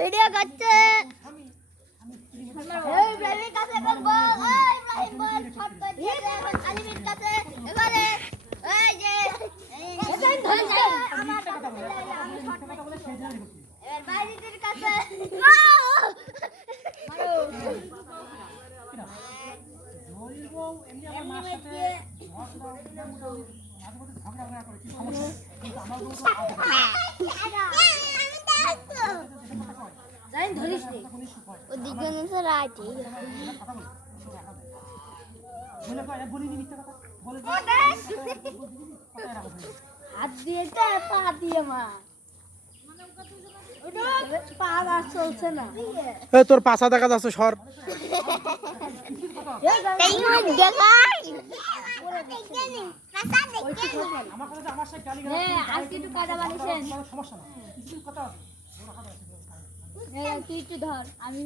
video করছে হাত দিয়ে পা দিয়ে মা পা আর চলছে না তোর পাছা দেখা যাচ্ছে সর একটু ধর আমি